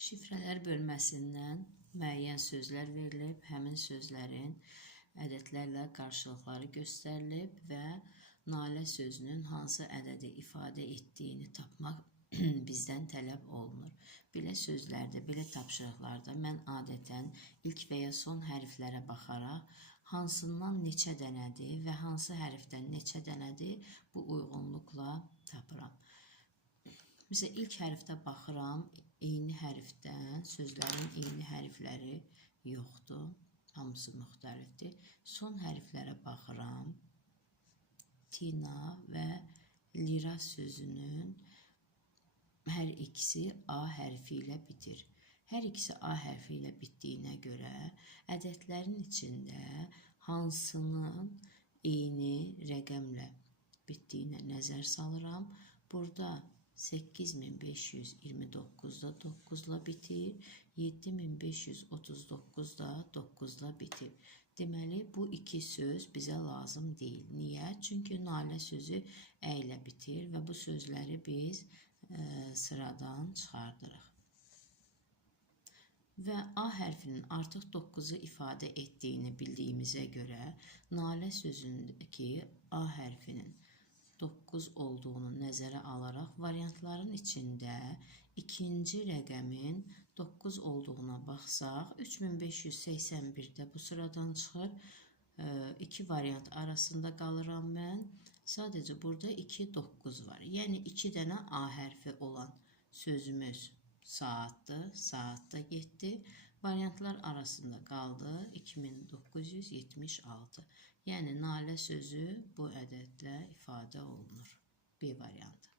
Şifrələr bölməsindən müəyyən sözlər verilib, həmin sözlərin ədədlərlə qarşılıqları göstərilib və nalə sözünün hansı ədədi ifadə etdiyini tapmaq bizdən tələb olunur. Belə sözlərdə, belə tapşırıqlarda mən adətən ilk və ya son hərflərə baxaraq hansından neçə dənədir və hansı hərfdən neçə dənədir bu uyğunluqla tapıram. Məsələn, ilk hərfdə baxıram, eyni hərfdən sözlərin eyni hərfləri yoxdur, hamısı müxtəlifdir. Son hərflərə baxıram, Tina və Lira sözünün hər ikisi A hərfi ilə bitir. Hər ikisi A hərfi ilə bitdiyinə görə ədədlərin içində hansının eyni rəqəmlə bitdiyinə nəzər salıram. Burada 8529 da 9-la bitir, 7539 da 9-la bitir. Deməli, bu iki söz bizə lazım deyil. Niyə? Çünki nalə sözü ə ilə bitir və bu sözləri biz sıradan çıxardırıq. Və A hərfinin artıq 9-u ifadə etdiyini bildiyimizə görə nalə sözündəki A hərfinin 9 olduğunu nəzərə alaraq variantların içində ikinci rəqəmin 9 olduğuna baxsaq, 3581-də bu sıradan çıxır. İki variant arasında qalıram mən. Sadəcə burada 2, 9 var. Yəni 2 dənə A hərfi olan sözümüz saatdır, saatda getdi. Variantlar arasında qaldı 2976. Yəni nalə sözü bu ədədlə ifadə olunur. B variantı.